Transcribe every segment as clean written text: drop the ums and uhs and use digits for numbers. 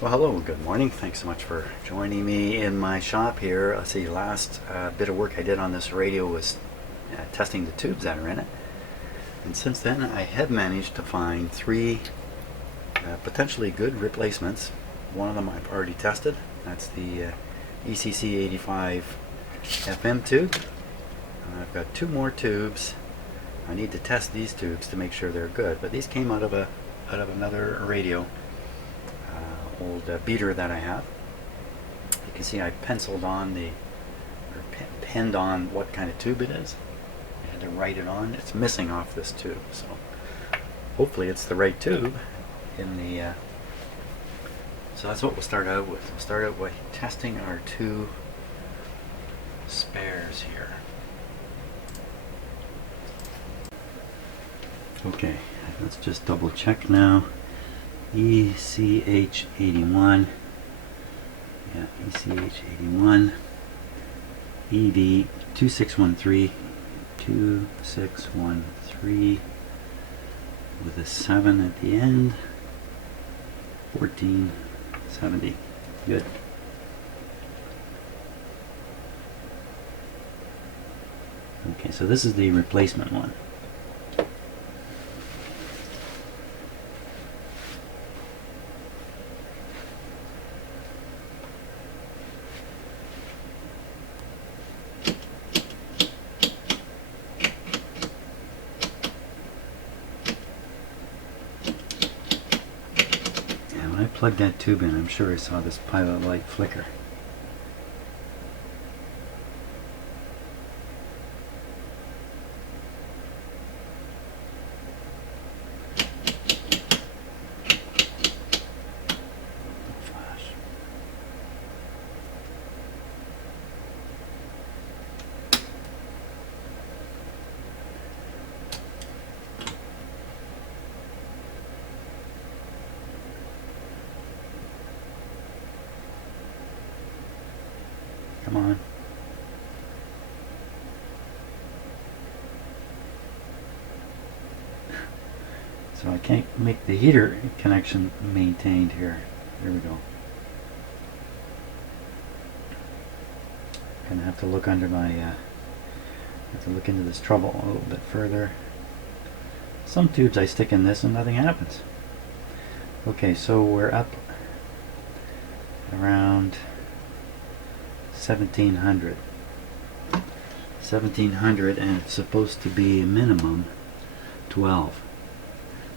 Well, hello, good morning. Thanks so much for joining me in my shop here. Let's see, last bit of work I did on this radio was testing the tubes that are in it. And since then, I have managed to find three potentially good replacements. One of them I've already tested. That's the ECC 85 FM tube. I've got two more tubes. I need to test these tubes to make sure they're good. But these came out of another radio. Old beater that I have. You can see I penciled on penned on what kind of tube it is. I had to write it on. It's missing off this tube, so hopefully it's the right tube. So that's what we'll start out with. We'll start out by testing our two spares here. Okay, let's just double check now. ECH 81, yeah, ECH 81, ED 2613, 2613 with a 7 at the end, 1470. Good. Okay, so this is the replacement one. I plugged that tube in, I'm sure I saw this pilot light flicker. Flash. Come on. So I can't make the heater connection maintained here. There we go. Gonna have to look under my have to look into this trouble a little bit further. Some tubes I stick in this and nothing happens. Okay, so we're up around 1700, and it's supposed to be minimum 12.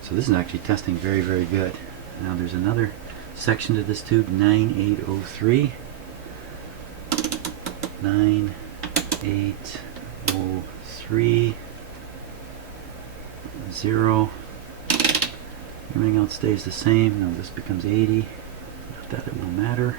So this is actually testing very, very good. Now there's another section to this tube, 9803, 9803, 0. Everything else stays the same. Now this becomes 80. Not that it will matter.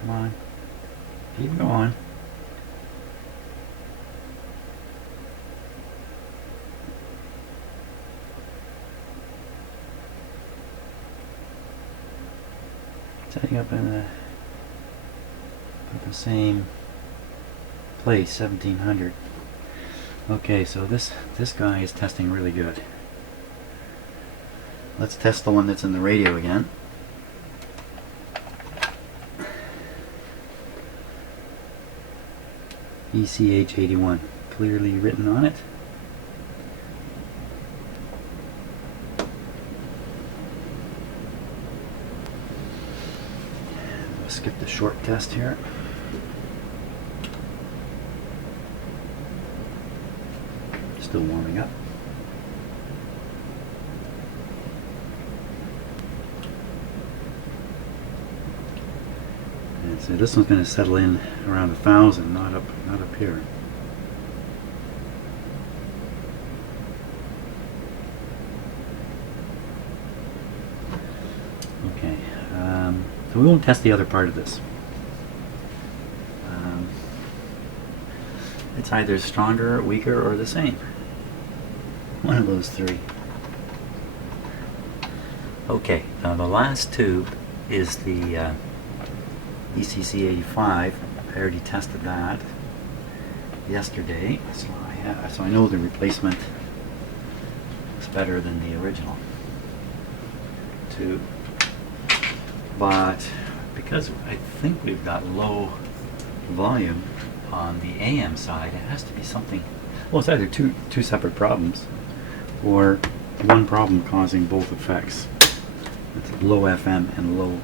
Come on. Keep going. Setting up in the same place, 1700. Okay, so this guy is testing really good. Let's test the one that's in the radio again. ECH 81, clearly written on it. We'll skip the short test here. Still warming up. And so this one's going to settle in around 1,000, not up here. Okay, so we won't test the other part of this. It's either stronger, weaker, or the same. One of those three. Okay, now the last tube is the ECC85. I already tested that yesterday, so I know the replacement is better than the original tube. But because I think we've got low volume on the AM side, it has to be something. Well, it's either two separate problems, or one problem causing both effects. It's low FM and low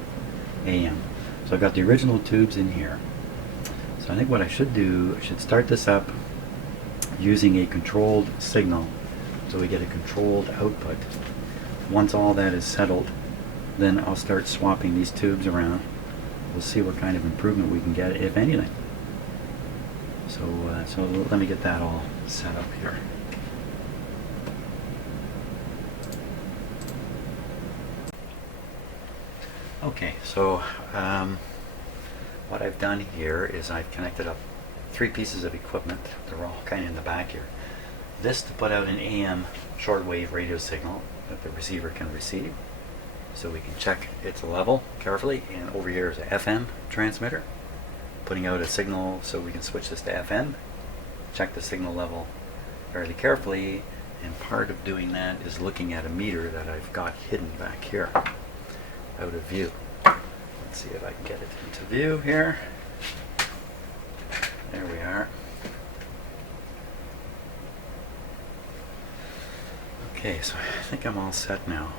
AM. So I've got the original tubes in here. So I think what I should do, I should start this up using a controlled signal, so we get a controlled output. Once all that is settled, then I'll start swapping these tubes around. We'll see what kind of improvement we can get, if anything. So let me get that all set up here. Okay, so what I've done here is I've connected up three pieces of equipment. They're all kind of in the back here. This to put out an AM shortwave radio signal that the receiver can receive, so we can check its level carefully. And over here is an FM transmitter, putting out a signal so we can switch this to FM, check the signal level fairly carefully. And part of doing that is looking at a meter that I've got hidden back here, out of view. Let's see if I can get it into view here. There we are. Okay, so I think I'm all set now.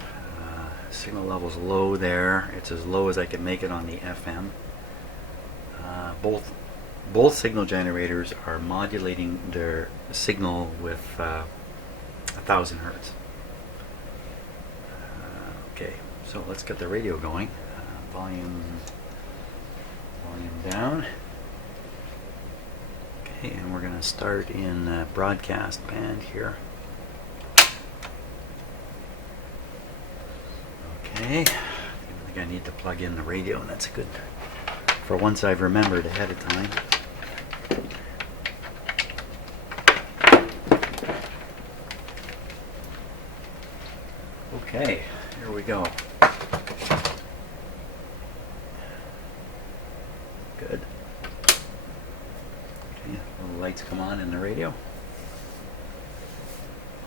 Signal level's low there. It's as low as I can make it on the FM. Both signal generators are modulating their signal with 1,000 hertz. Okay, so let's get the radio going. Volume down. Okay, and we're going to start in broadcast band here. Okay, I think I need to plug in the radio, and that's good. For once I've remembered ahead of time. Okay, here we go. Good. Okay, the lights come on in the radio.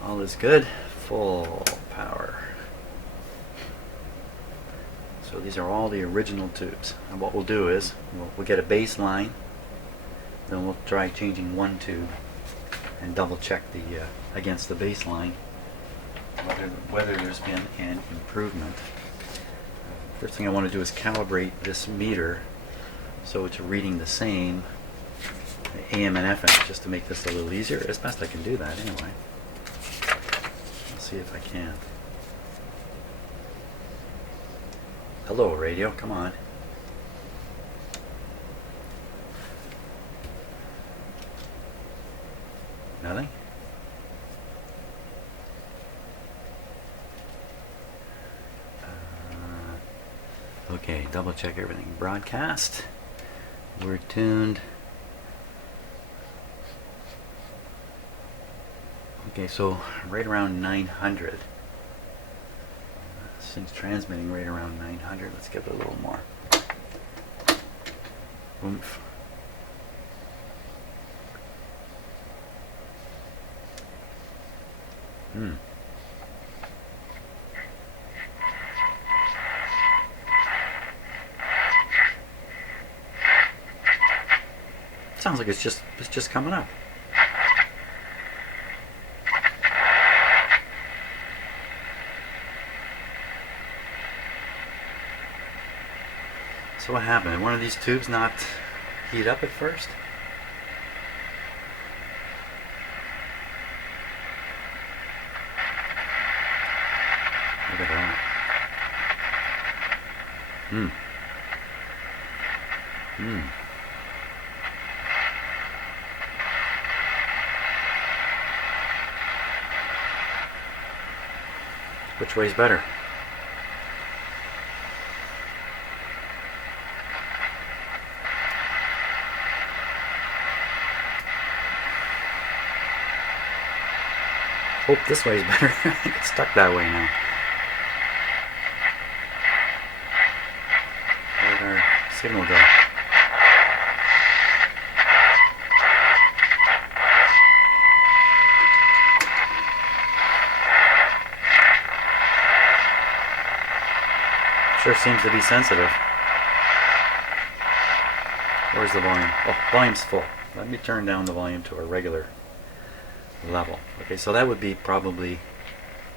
All is good. Full power. So these are all the original tubes. And what we'll do is we'll get a baseline, then we'll try changing one tube and double check the against the baseline whether there's been an improvement. First thing I want to do is calibrate this meter so it's reading the same AM and FM, just to make this a little easier. As best I can do that anyway. Let's see if I can. Hello, radio, come on. Nothing? Okay, double check everything. Broadcast. We're tuned. Okay, so right around 900. This thing's transmitting right around 900. Let's give it a little more oomph. Sounds like it's just coming up. So what happened? Did one of these tubes not heat up at first? Look at that. Which way's better? hope this way is better. I get stuck that way now. Where'd our signal go? Sure seems to be sensitive. Where's the volume? Oh, volume's full. Let me turn down the volume to a regular level. Okay, so that would be probably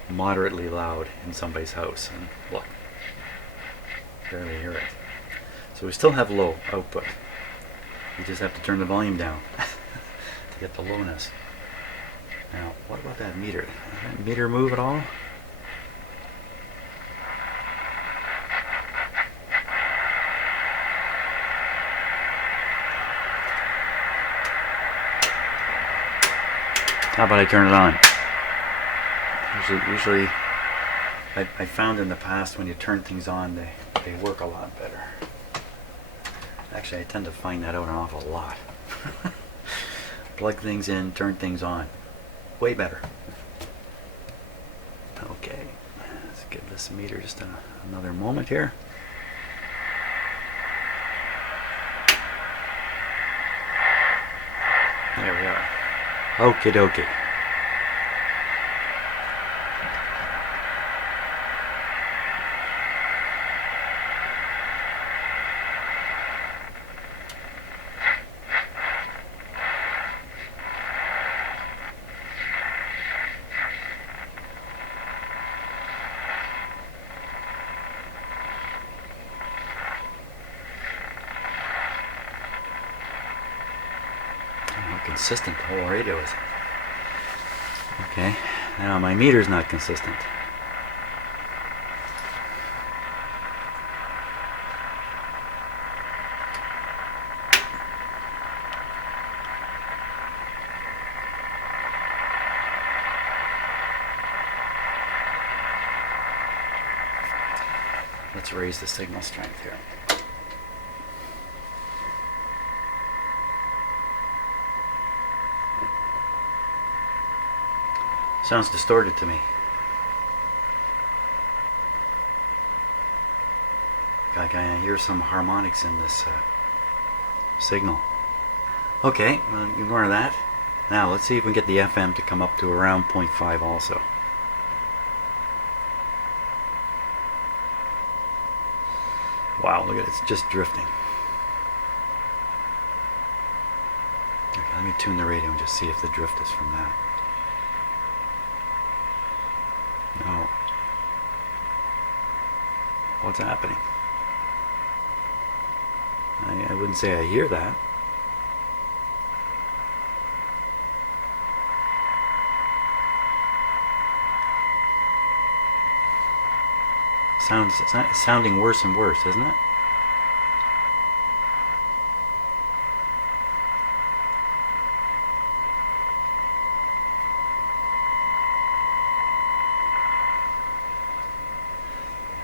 moderately loud in somebody's house. And look, barely hear it. So we still have low output. You just have to turn the volume down to get the lowness. Now, what about that meter? Does that meter move at all? How about I turn it on? Usually I found in the past when you turn things on, they work a lot better. Actually, I tend to find that out an awful lot. Plug things in, turn things on. Way better. Okay, let's give this meter just another moment here. There we are. Okie dokie. Consistent the whole radio is. Okay, now my meter's not consistent. Let's raise the signal strength here. Sounds distorted to me. Like I hear some harmonics in this signal. Okay, well, ignore that. Now let's see if we can get the FM to come up to around 0.5 also. Wow, look at it, it's just drifting. Okay, let me tune the radio and just see if the drift is from that. No. What's happening? I wouldn't say I hear that. It's sounding worse and worse, isn't it?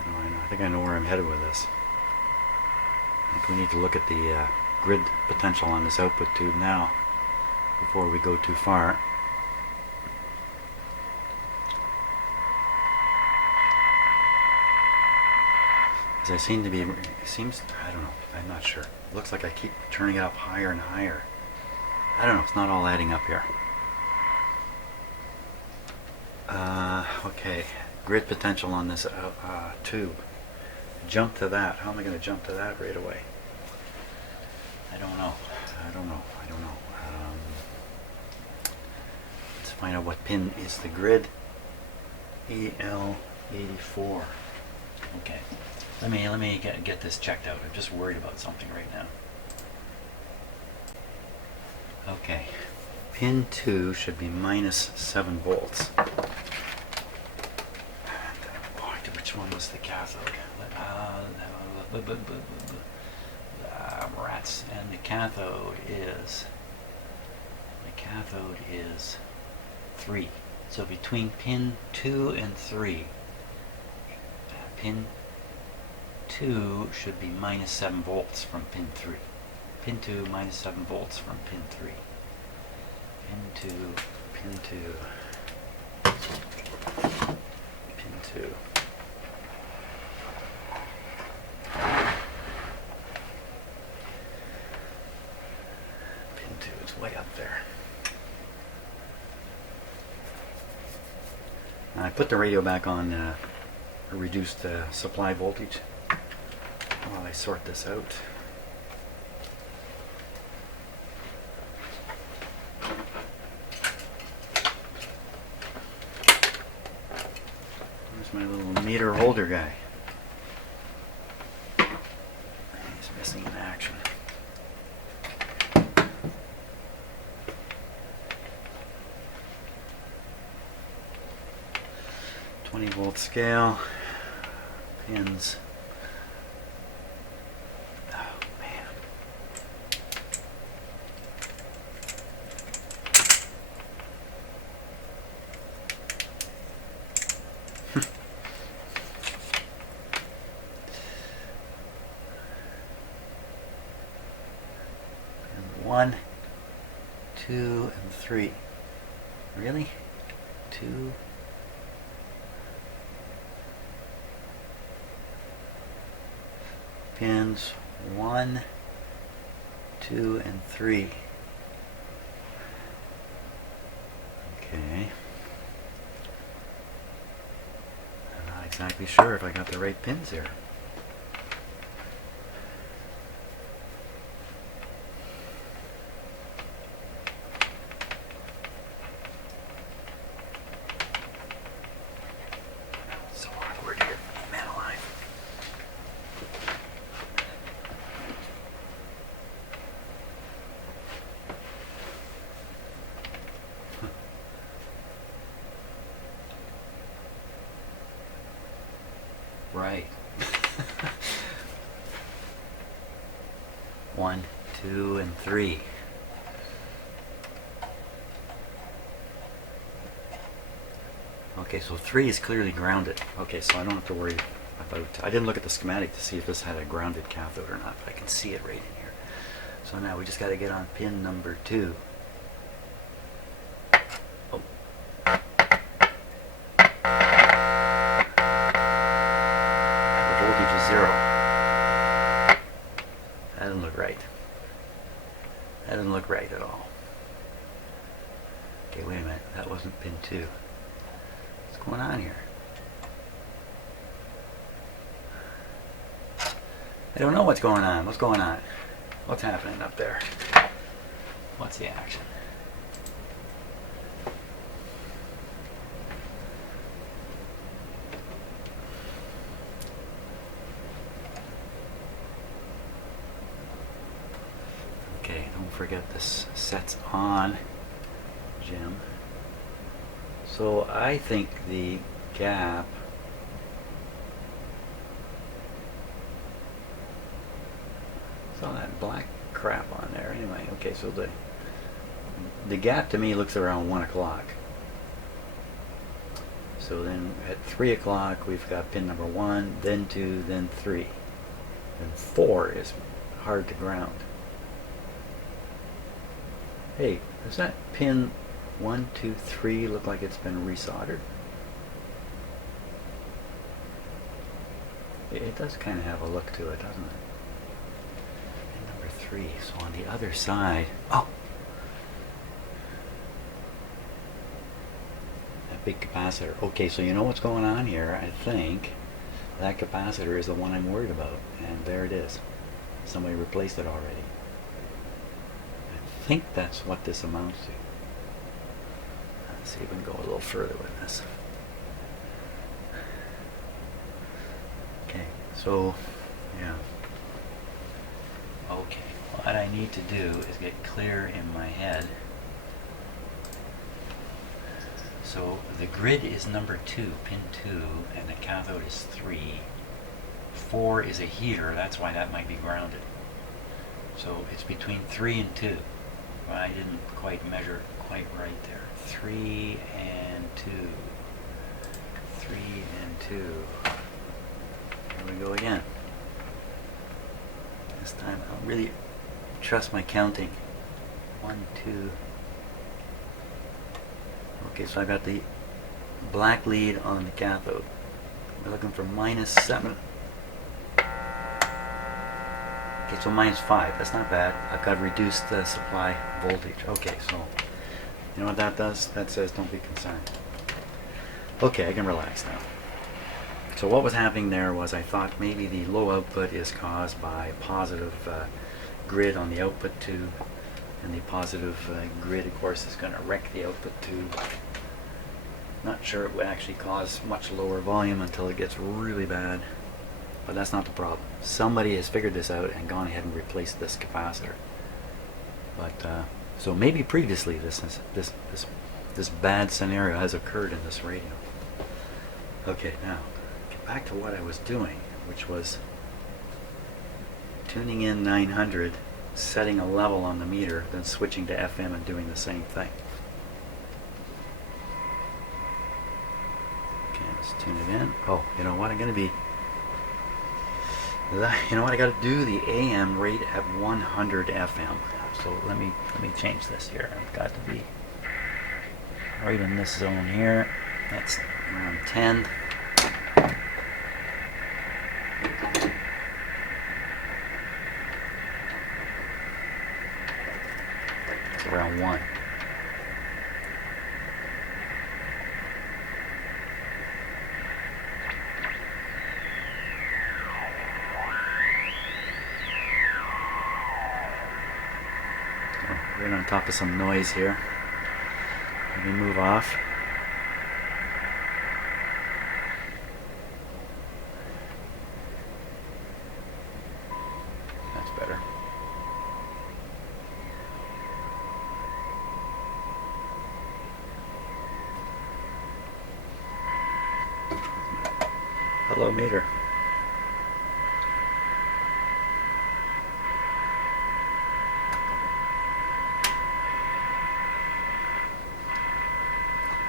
I think I know where I'm headed with this. I think we need to look at the grid potential on this output tube now before we go too far. As I seem to be, I don't know, I'm not sure. It looks like I keep turning it up higher and higher. I don't know, it's not all adding up here. Okay, grid potential on this tube. Jump to that. How am I going to jump to that right away? I don't know. Let's find out what pin is the grid. EL84. Okay. Let me get this checked out. I'm just worried about something right now. Okay. Pin 2 should be minus 7 volts. Which one was the cathode? Rats. And the cathode is 3. So between pin 2 and 3, pin 2 should be minus 7 volts from pin 3. Pin 2 minus 7 volts from pin 3. Pin 2. 2. Pin 2 is way up there. I put the radio back on a reduced supply voltage while I sort this out. There's my little meter holder guy. He's missing in action. 20-volt scale, pins. Oh man. And 1, 2, and 3. Really? 2. Pins 1, 2, and 3. Okay. I'm not exactly sure if I got the right pins here. So awkward here. Man alive. Right. 1, 2, and 3. Okay, so 3 is clearly grounded. Okay, so I don't have to worry about... I didn't look at the schematic to see if this had a grounded cathode or not, but I can see it right in here. So now we just got to get on pin number 2. Oh. The voltage is 0. That doesn't look right. That doesn't look right at all. Okay, wait a minute. That wasn't pin 2. What's going on here? I don't know what's going on. What's going on? What's happening up there? What's the action? Okay, don't forget this sets on, Jim. So I think the gap saw that black crap on there. Anyway, okay, so the gap to me looks around 1 o'clock. So then at 3 o'clock we've got pin number 1, then 2, then 3. And 4 is hard to ground. Hey, does that pin 1, 2, 3 look like it's been resoldered? It does kind of have a look to it, doesn't it? And number 3, so on the other side, oh! That big capacitor. Okay, so you know what's going on here, I think. That capacitor is the one I'm worried about, and there it is. Somebody replaced it already. I think that's what this amounts to. Let's see if we can go a little further with this. Okay, so, yeah. Okay, what I need to do is get clear in my head. So the grid is number 2, pin 2, and the cathode is 3. 4 is a heater, that's why that might be grounded. So it's between 3 and 2. Well, I didn't quite measure quite right there. 3 and 2. 3 and 2. Here we go again. This time I'll really trust my counting. 1, 2. Okay, so I got the black lead on the cathode. We're looking for -7. Okay, so -5. That's not bad. I've got reduced the supply voltage. Okay, so you know what that does? That says don't be concerned. Okay, I can relax now. So what was happening there was I thought maybe the low output is caused by positive grid on the output tube, and the positive grid, of course, is going to wreck the output tube. Not sure it would actually cause much lower volume until it gets really bad, but that's not the problem. Somebody has figured this out and gone ahead and replaced this capacitor. But so maybe previously this bad scenario has occurred in this radio. Okay, now get back to what I was doing, which was tuning in 900, setting a level on the meter, then switching to FM and doing the same thing. Okay, let's tune it in. Oh, you know what? I got to do the AM rate at 100 FM. So let me change this here. I've got to be right in this zone here. That's around 10. It's around 1. Right on top of some noise here. Let me move off. That's better. Hello, meter.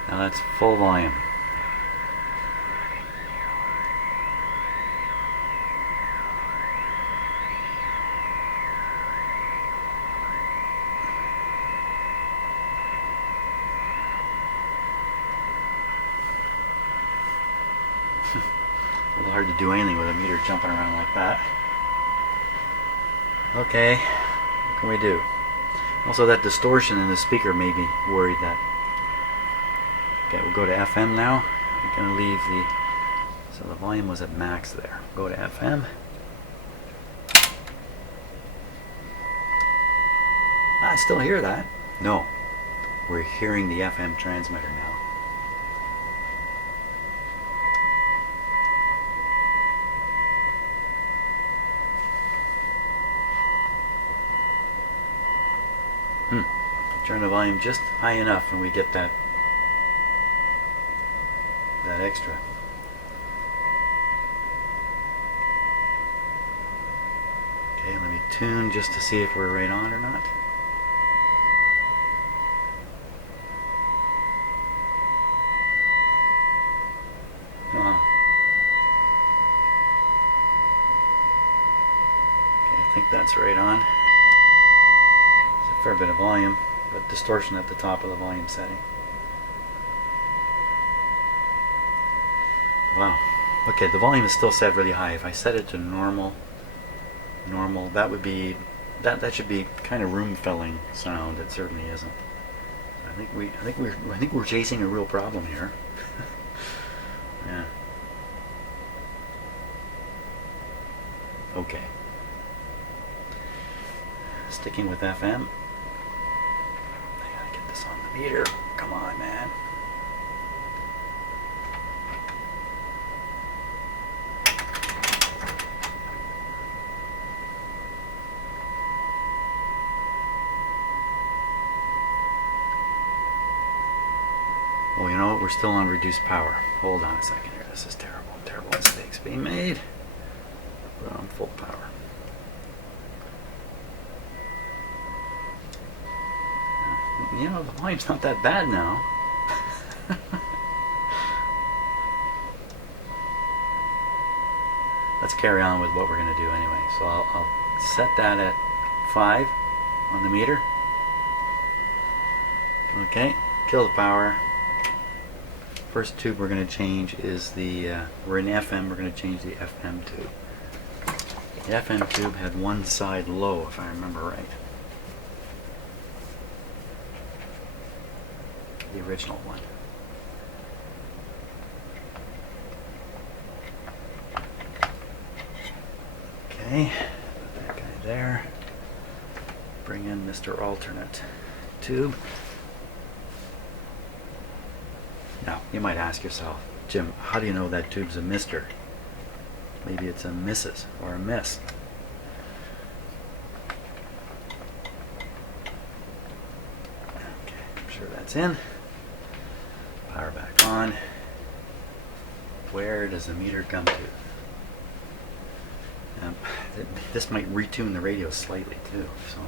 Now that's full volume. A little hard to do anything with a meter jumping around like that. Okay, what can we do? Also, that distortion in the speaker made me worried that. Okay, we'll go to FM now. I'm going to leave the, so the volume was at max there. Go to FM. I still hear that. No, we're hearing the FM transmitter now. Turn the volume just high enough and we get that extra. Okay, let me tune just to see if we're right on or not. Okay, I think that's right on. It's a fair bit of volume, but distortion at the top of the volume setting. Wow. Okay, the volume is still set really high. If I set it to normal, that would be that should be kind of room filling sound. It certainly isn't. I think we're chasing a real problem here. Yeah. Okay. Sticking with FM. I gotta get this on the meter. Come on, man. Oh, you know what? We're still on reduced power. Hold on a second here. This is terrible. Terrible mistakes being made. We're on full power. You know, the volume's not that bad now. Let's carry on with what we're going to do anyway. So I'll set that at 5 on the meter. Okay, kill the power. First tube we're going to change is the, we're in FM, we're going to change the FM tube. The FM tube had one side low, if I remember right. The original one. Okay, put that guy there. Bring in Mr. Alternate tube. Now, you might ask yourself, Jim, how do you know that tube's a Mr.? Maybe it's a Mrs. or a Miss. Okay, I'm sure that's in. Power back on. Where does the meter come to? This might retune the radio slightly too, so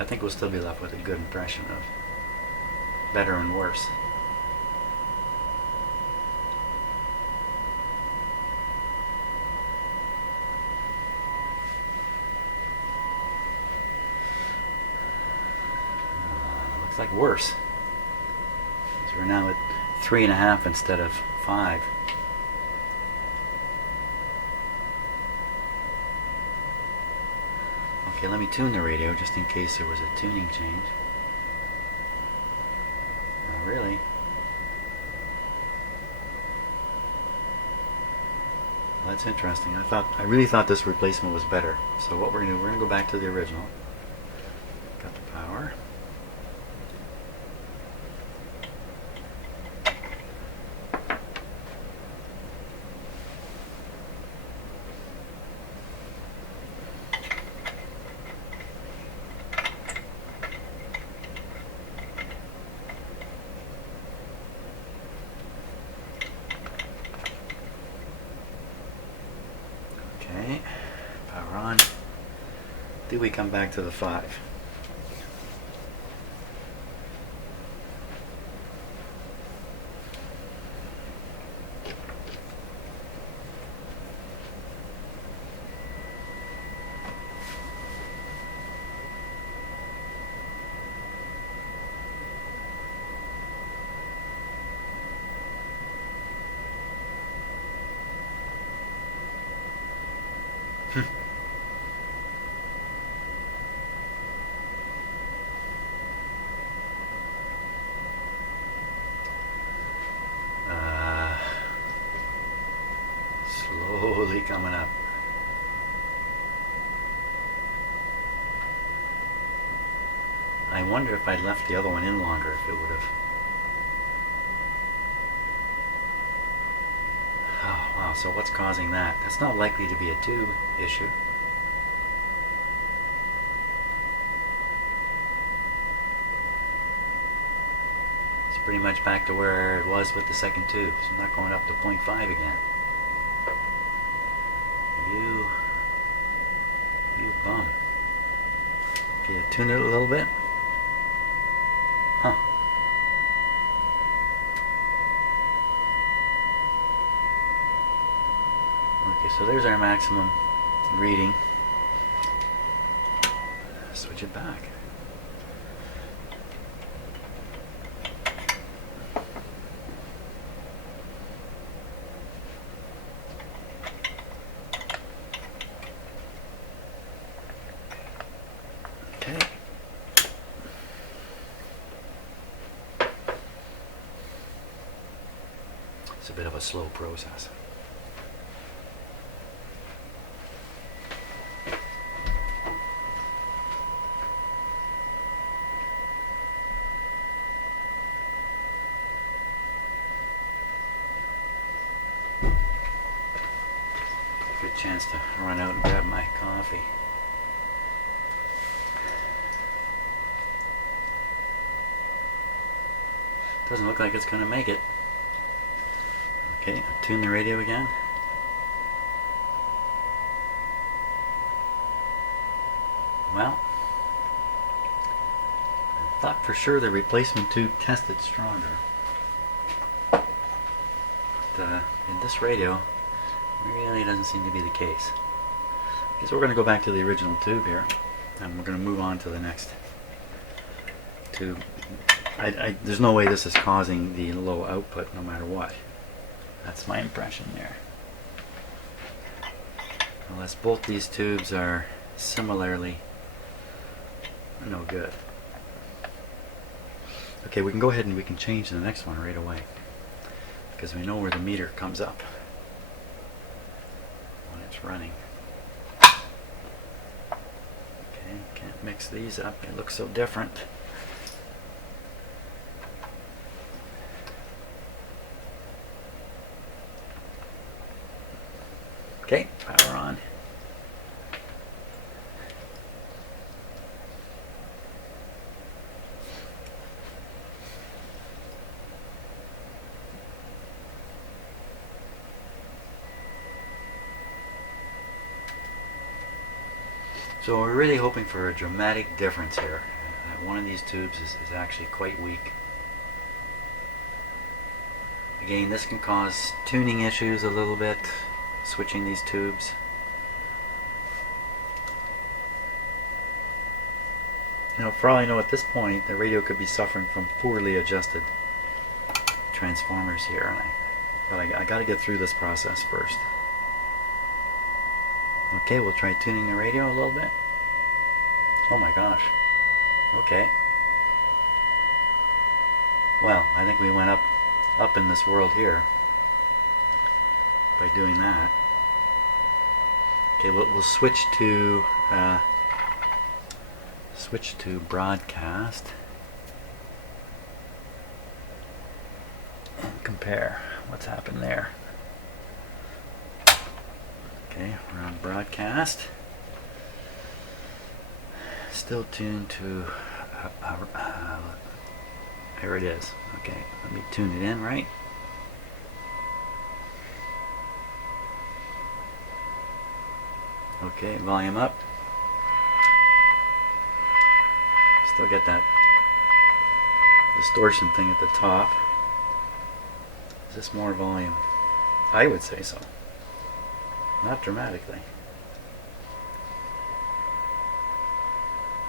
I think we'll still be left with a good impression of better and worse. Looks like worse. So we're now at 3.5 instead of 5. Okay, let me tune the radio just in case there was a tuning change. Not really. Well, that's interesting. I really thought this replacement was better. So what we're going to do, we're going to go back to the original. Got the power. Okay, power on. Do we come back to the 5? Slowly coming up. I wonder if I'd left the other one in longer, if it would have. Oh, wow, so what's causing that? That's not likely to be a tube issue. It's pretty much back to where it was with the second tube, so I'm not going up to 0.5 again. You bum. Can you tune it a little bit? Huh. Okay, so there's our maximum reading. Switch it back. Okay. It's a bit of a slow process. Good chance to run out and grab my coffee. Doesn't look like it's going to make it. Okay, I'll tune the radio again. Well, I thought for sure the replacement tube tested stronger. But in this radio, really doesn't seem to be the case. I guess we're going to go back to the original tube here, and we're going to move on to the next tube There's no way this is causing the low output no matter what. That's my impression there. Unless both these tubes are similarly no good. Okay, we can go ahead and we can change the next one right away, because we know where the meter comes up when it's running. Okay, can't mix these up, they look so different. Okay, power on. So we're really hoping for a dramatic difference here. One of these tubes is actually quite weak. Again, this can cause tuning issues a little bit, switching these tubes. You know, for all I know at this point, the radio could be suffering from poorly adjusted transformers here, but I got to get through this process first. Okay, we'll try tuning the radio a little bit. Oh my gosh. Okay. Well, I think we went up in this world here by doing that. Okay, we'll switch to broadcast and compare what's happened there. Okay, we're on broadcast. Still tuned to there it is. Okay, let me tune it in, right? Okay, volume up. Still get that distortion thing at the top. Is this more volume? I would say so. Not dramatically.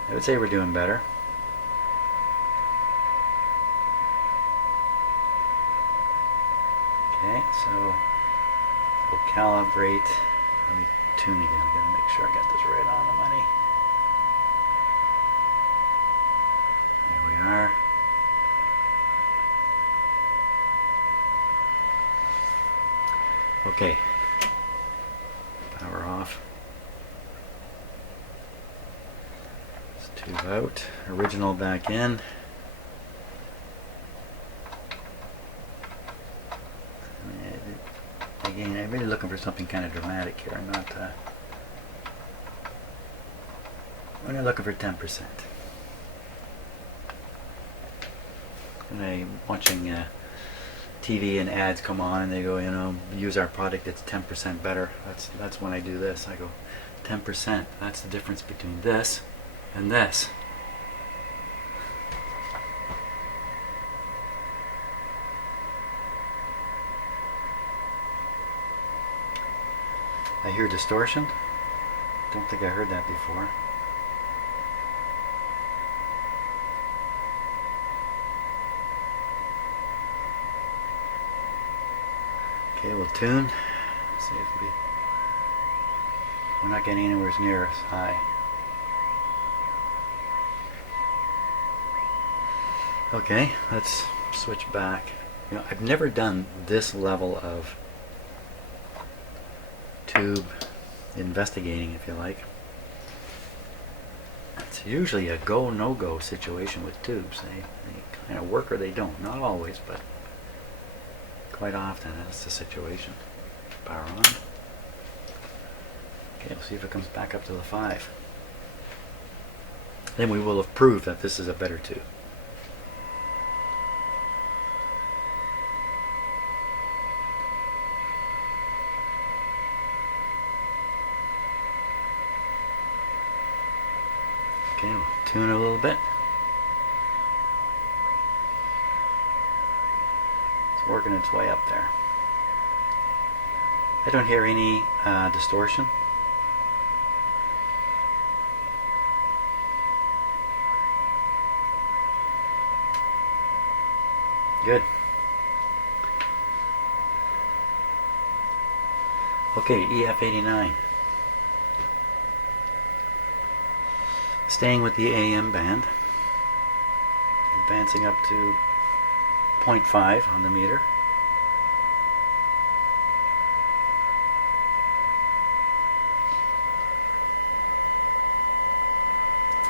I would say we're doing better. Okay, so we'll calibrate. Let me tune again. I gotta make sure I got this right on the money. There we are. Okay. Power off. Tube out. Original back in. Again, I'm really looking for something kind of dramatic here. I'm not. We're not looking for 10%. And I'm watching TV and ads come on, and they go, you know, use our product. It's 10% better. That's when I do this. I go, 10%. That's the difference between this and this. I hear distortion. Don't think I heard that before. Okay, we'll tune. See if we're not getting anywhere near as high. Okay, let's switch back. You know, I've never done this level of tube investigating, if you like. It's usually a go, no-go situation with tubes. They kind of work or they don't. Not always, but quite often that's the situation. Power on. Okay, we'll see if it comes back up to the 5. Then we will have proved that this is a better tube. Okay, we'll tune it a little bit. It's working its way up there. I don't hear any distortion. Good. Okay, EF89. Staying with the AM band. Advancing up to 0.5 on the meter.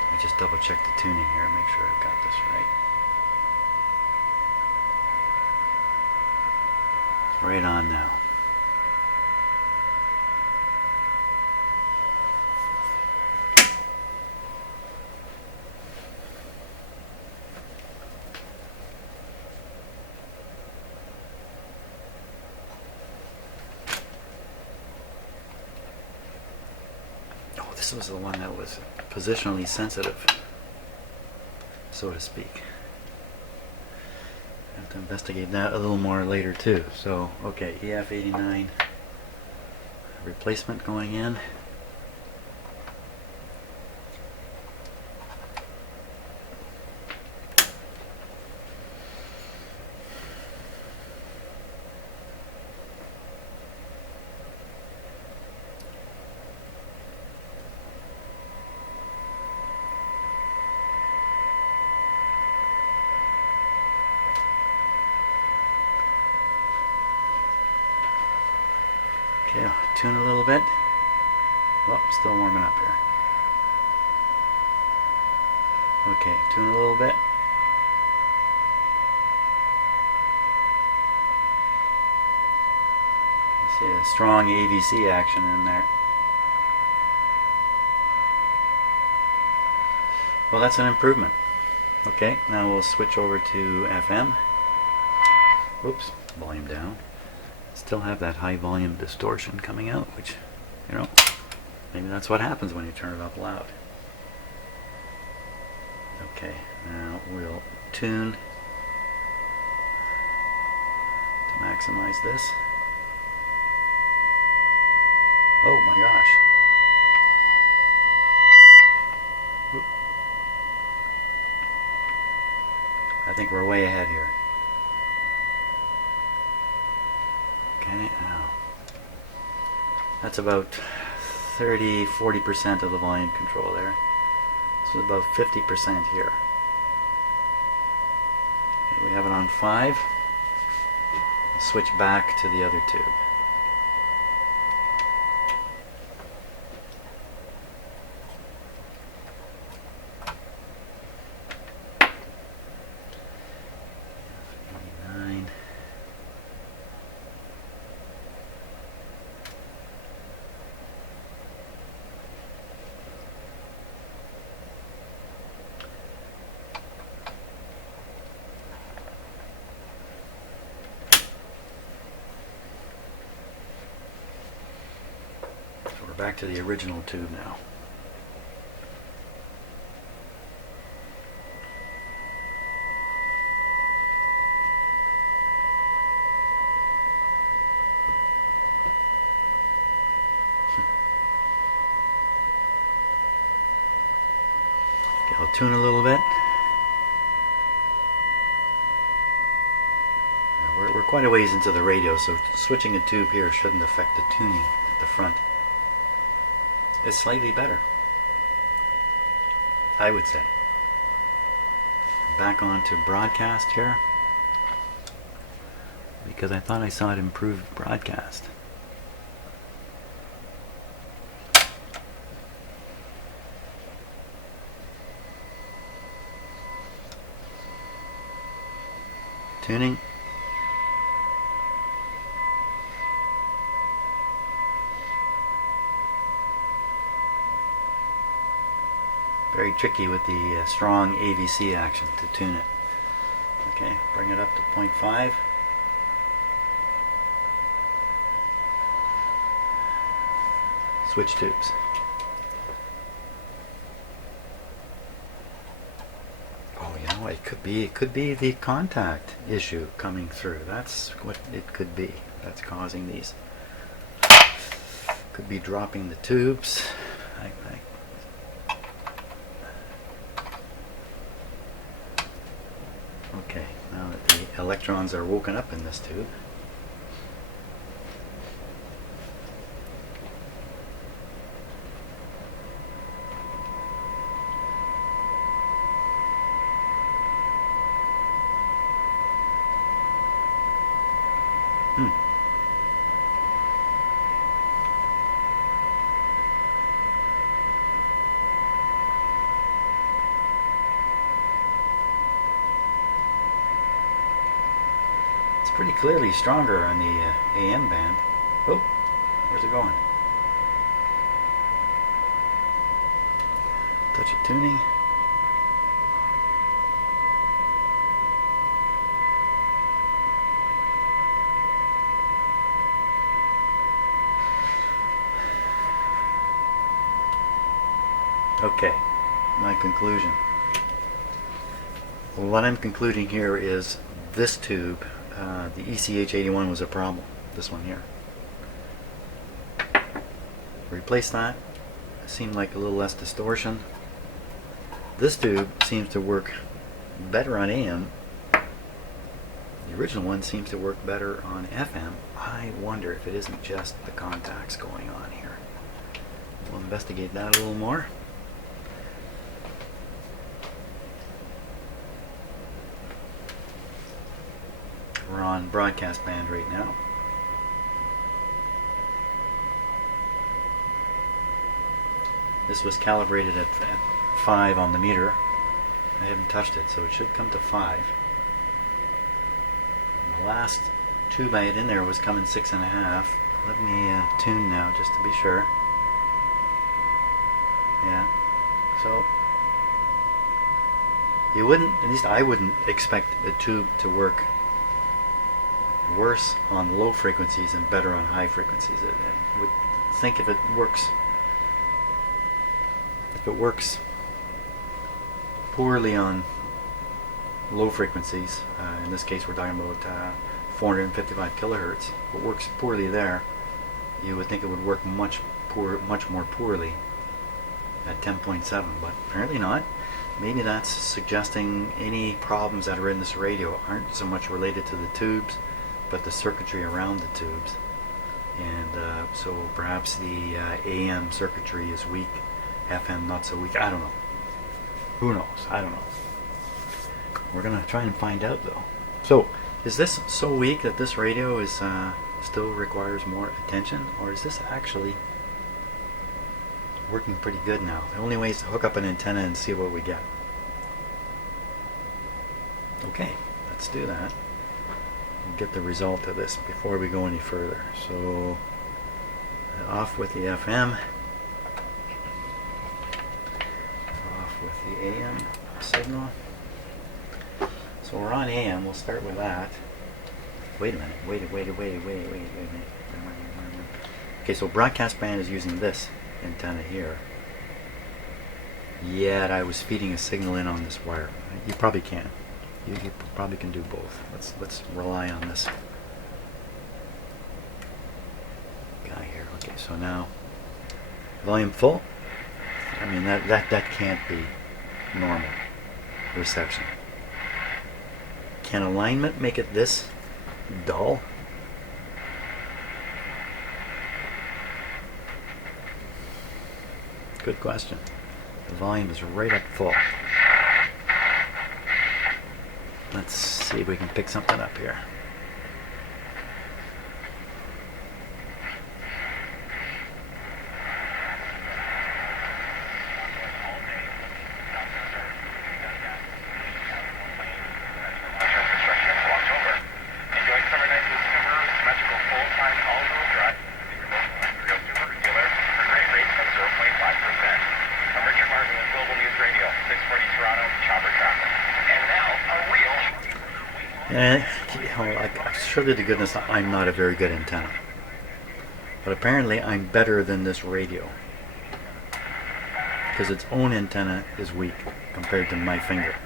Let me just double check the tuning here and make sure I've got this right. It's right on now. This was the one that was positionally sensitive, so to speak. I have to investigate that a little more later too. So, okay, EF89 replacement going in. Okay, I'll tune a little bit. Oh, still warming up here. Okay, tune a little bit. You see a strong AVC action in there. Well, that's an improvement. Okay, now we'll switch over to FM. Oops, volume down. Still have that high volume distortion coming out, which, you know, maybe that's what happens when you turn it up loud. Okay, now we'll tune to maximize this. Oh my gosh. Oop. I think we're way ahead here. Okay, now that's about 30-40% of the volume control there. So about 50% here. Okay, we have it on 5. Switch back to the other tube. Back to the original tube now. Okay, I'll tune a little bit. Now we're quite a ways into the radio, so switching a tube here shouldn't affect the tuning at the front. It's slightly better, I would say. Back on to broadcast here, because I thought I saw it improved broadcast. Tuning. Very tricky with the strong AVC action to tune it. Okay, bring it up to 0.5. Switch tubes. Oh, you know, it could be the contact issue coming through. That's what it could be. That's causing these. Could be dropping the tubes. Okay, now that the electrons are woken up in this tube, it's pretty clearly stronger on the AM band. Oh, where's it going? Touch of tuning. Okay, my conclusion. Well, what I'm concluding here is this tube, the ECH81 was a problem, this one here. Replace that, seemed like a little less distortion. This tube seems to work better on AM. The original one seems to work better on FM. I wonder if it isn't just the contacts going on here. We'll investigate that a little more. We're on broadcast band right now. This was calibrated at 5 on the meter. I haven't touched it, so it should come to 5. The last tube I had in there was coming 6.5. Let me tune now just to be sure. Yeah. So you wouldn't, at least I wouldn't expect the tube to work worse on low frequencies and better on high frequencies. I would think if it works poorly on low frequencies, in this case we're talking about 455 kilohertz, if it works poorly there, you would think it would work much more poorly at 10.7, but apparently not. Maybe that's suggesting any problems that are in this radio aren't so much related to the tubes, but the circuitry around the tubes. And so perhaps the AM circuitry is weak, FM not so weak. I don't know. Who knows? I don't know. We're going to try and find out though. So, is this so weak that this radio is still requires more attention, or is this actually working pretty good now? The only way is to hook up an antenna and see what we get. Okay, let's do that and get the result of this before we go any further. So off with the FM, off with the AM signal. So we're on AM, we'll start with that. Wait a minute, wait a minute. Okay, so broadcast band is using this antenna here. Yet I was feeding a signal in on this wire. You probably can. You probably can do both. Let's rely on this guy here. Okay, so now volume full. I mean that can't be normal reception. Can alignment make it this dull? Good question. The volume is right up full. Let's see if we can pick something up here. Surely to goodness I'm not a very good antenna, but apparently I'm better than this radio because its own antenna is weak compared to my finger.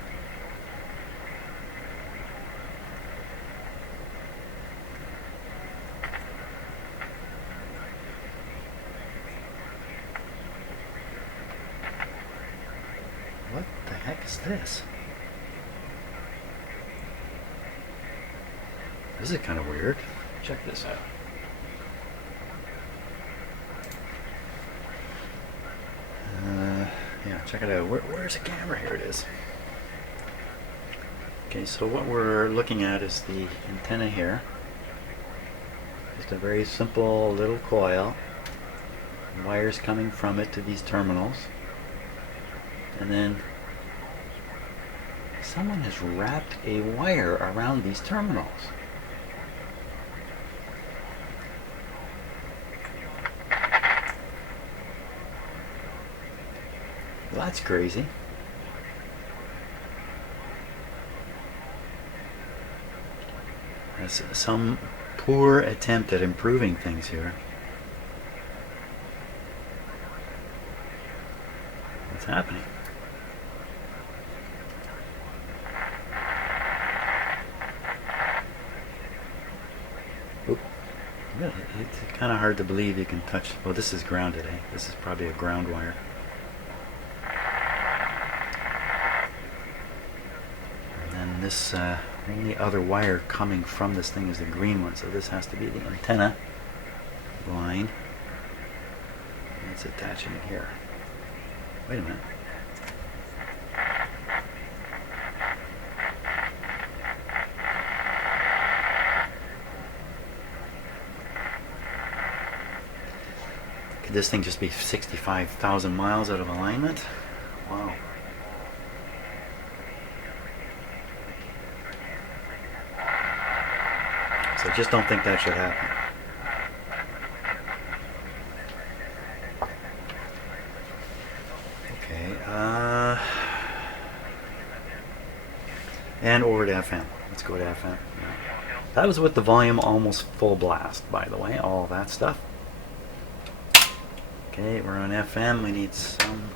What the heck is this? This is kind of weird. Check this out. Yeah, check it out. Where's the camera? Here it is. Okay, so what we're looking at is the antenna here. Just a very simple little coil. Wires coming from it to these terminals. And then someone has wrapped a wire around these terminals. Well, that's crazy. That's some poor attempt at improving things here. What's happening? Oop. It's kind of hard to believe you can touch. Well, this is grounded, eh? This is probably a ground wire. This only other wire coming from this thing is the green one, so this has to be the antenna line. And it's attaching it here. Wait a minute. Could this thing just be 65,000 miles out of alignment? Wow. So I just don't think that should happen. Okay, and over to FM. Let's go to FM. That was with the volume almost full blast, by the way, all that stuff. Okay, we're on FM. We need some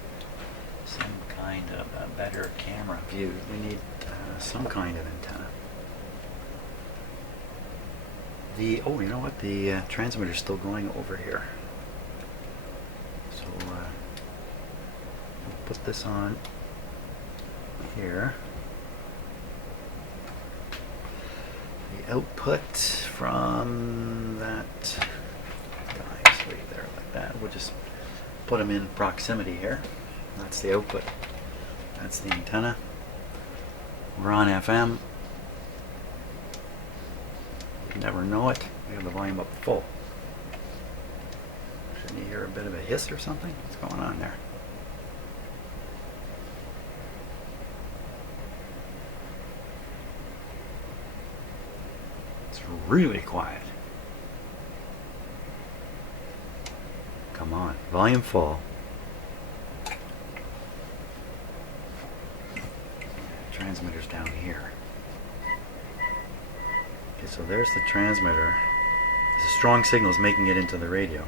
kind of a better camera view. We need some kind of antenna. Oh, you know what? The transmitter's still going over here. So we'll put this on here. The output from that guy, leave there like that. We'll just put them in proximity here. That's the output. That's the antenna. We're on FM. Never know it. We have the volume up full. Shouldn't you hear a bit of a hiss or something? What's going on there? It's really quiet. Come on, volume full. Transmitter's down here. Okay, so there's the transmitter. There's a strong signal is making it into the radio.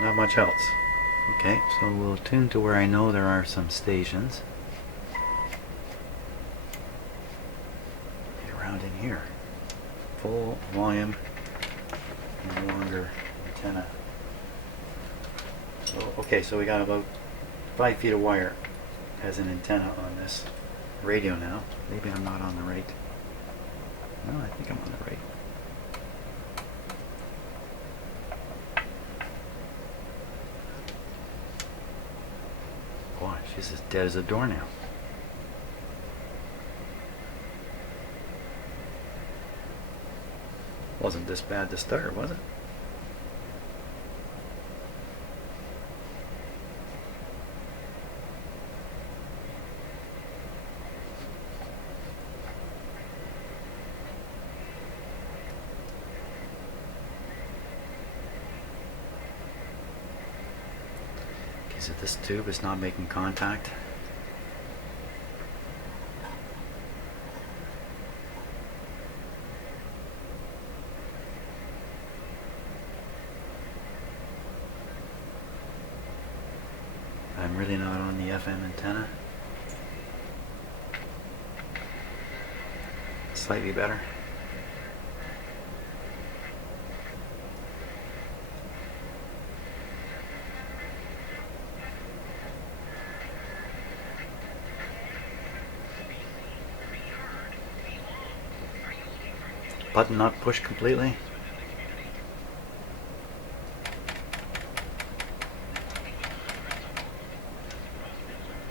Not much else. Okay, so we'll tune to where I know there are some stations. Get around in here. Full volume, no longer antenna. So, okay, so we got about 5 feet of wire as an antenna on this radio now. Maybe I'm not on the right. No, I think I'm on the right. Boy, she's as dead as a doornail. Wasn't this bad to start, was it? So this tube is not making contact. I'm really not on the FM antenna. Slightly better. button not pushed completely?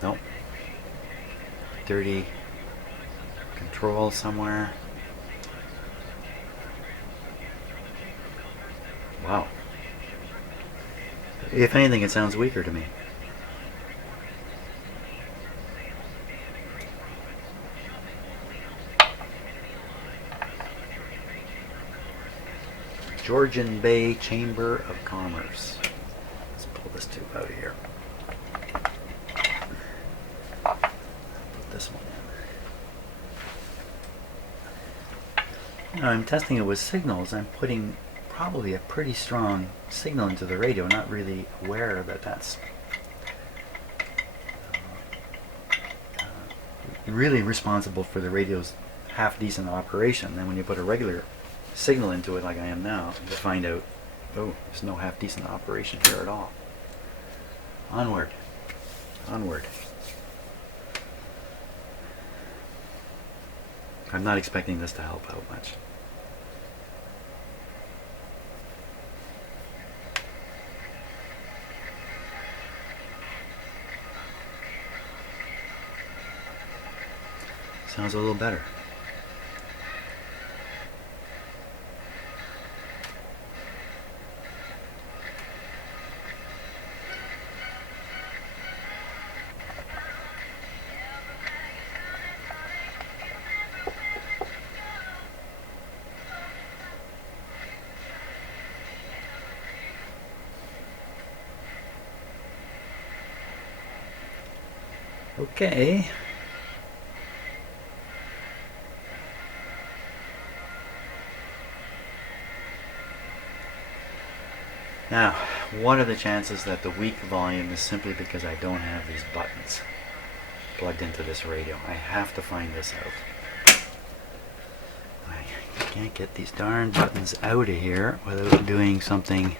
Nope. Dirty control somewhere. Wow. If anything, it sounds weaker to me. Georgian Bay Chamber of Commerce. Let's pull this tube out of here. Put this one in. Now I'm testing it with signals. I'm putting probably a pretty strong signal into the radio, not really aware that that's really responsible for the radio's half decent operation. Then when you put a regular signal into it like I am now, you find out, oh, there's no half decent operation here at all. Onward. Onward. I'm not expecting this to help out much. Sounds a little better. Okay. Now, what are the chances that the weak volume is simply because I don't have these buttons plugged into this radio? I have to find this out. I can't get these darn buttons out of here without doing something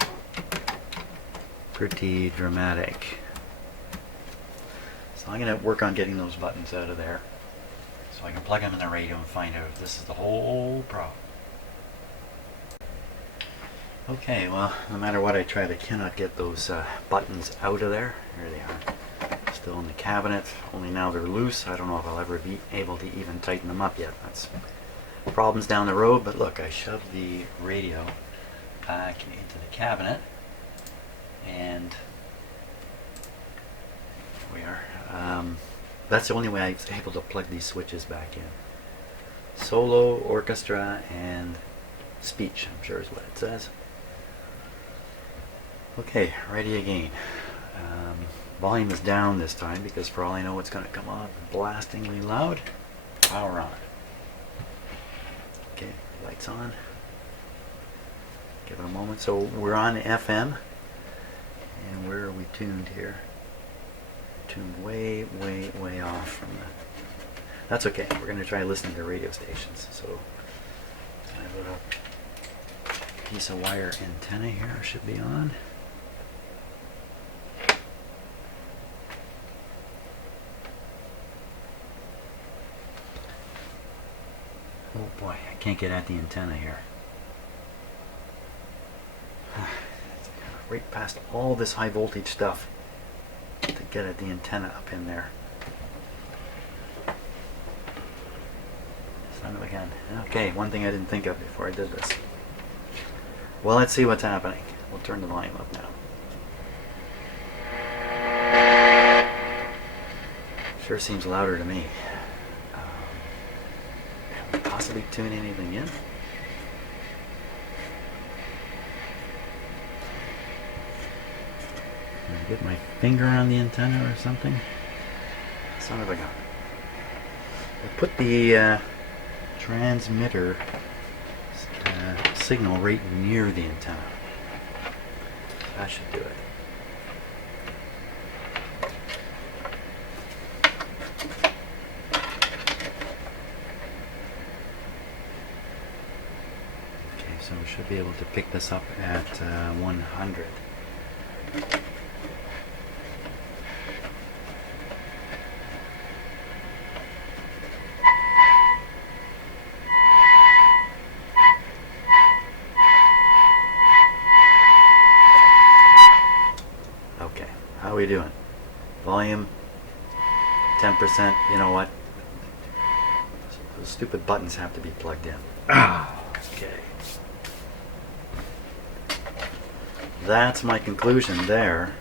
pretty dramatic. So I'm going to work on getting those buttons out of there so I can plug them in the radio and find out if this is the whole problem. Okay, well, no matter what I try, I cannot get those buttons out of there. Here they are. Still in the cabinet, only now they're loose. I don't know if I'll ever be able to even tighten them up yet. That's problems down the road, but look, I shoved the radio back into the cabinet, and here we are. That's the only way I was able to plug these switches back in. Solo, orchestra, and speech, I'm sure is what it says. Okay, ready again. Volume is down this time because for all I know it's going to come on blastingly loud. Power on. Okay, lights on. Give it a moment. So we're on FM. And where are we tuned here? Tuned way, way, way off from the... That's okay. We're going to try listening to radio stations. So I have a little piece of wire antenna here should be on. Oh boy, I can't get at the antenna here. Right past all this high voltage stuff to get at the antenna up in there. Son of a gun. Okay, one thing I didn't think of before I did this. Well, let's see what's happening. We'll turn the volume up now. Sure seems louder to me. Can I possibly tune anything in? Can I get my finger on the antenna or something? Son of a gun. I put the transmitter signal right near the antenna. That should do it. Okay, so we should be able to pick this up at 100. How are we doing? Volume 10%. You know what? Those stupid buttons have to be plugged in. Okay. That's my conclusion there.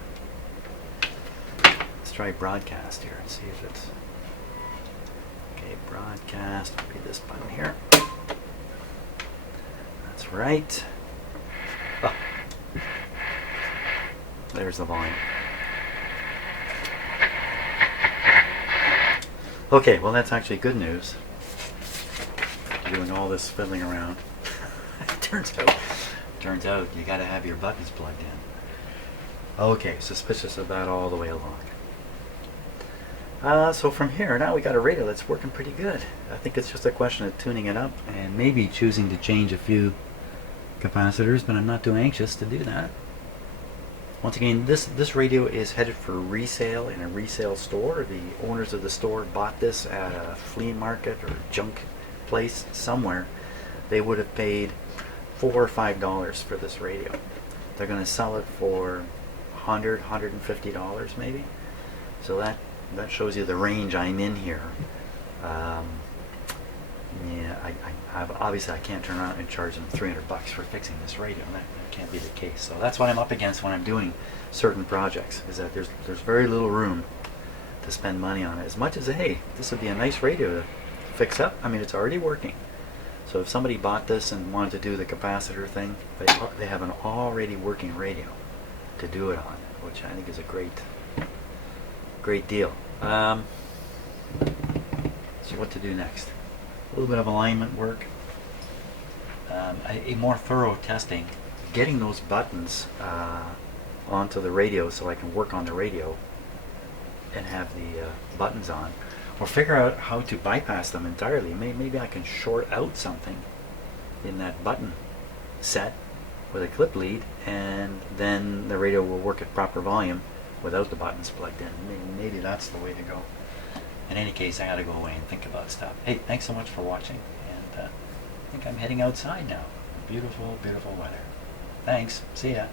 Let's try broadcast here and see if it's... Okay, broadcast would be this button here. That's right. Oh. There's the volume. Okay, well that's actually good news. Doing all this fiddling around. turns out you got to have your buttons plugged in. Okay, suspicious of that all the way along. So from here, now we got a radio that's working pretty good. I think it's just a question of tuning it up and maybe choosing to change a few capacitors, but I'm not too anxious to do that. Once again, this radio is headed for resale in a resale store. The owners of the store bought this at a flea market or junk place somewhere. They would have paid $4 or $5 for this radio. They're going to sell it for $100, $150 maybe. So that shows you the range I'm in here. Yeah, obviously I can't turn around and charge them $300 for fixing this radio. That can't be the case. So that's what I'm up against when I'm doing certain projects, is that there's very little room to spend money on it. As much as, hey, this would be a nice radio to fix up. I mean, it's already working. So if somebody bought this and wanted to do the capacitor thing, they have an already working radio to do it on, which I think is a great deal. So what to do next? A little bit of alignment work, a more thorough testing, getting those buttons onto the radio so I can work on the radio and have the buttons on, or figure out how to bypass them entirely. Maybe I can short out something in that button set with a clip lead, and then the radio will work at proper volume without the buttons plugged in. Maybe that's the way to go. In any case, I gotta go away and think about stuff. Hey, thanks so much for watching, and I think I'm heading outside now. Beautiful, beautiful weather. Thanks. See ya.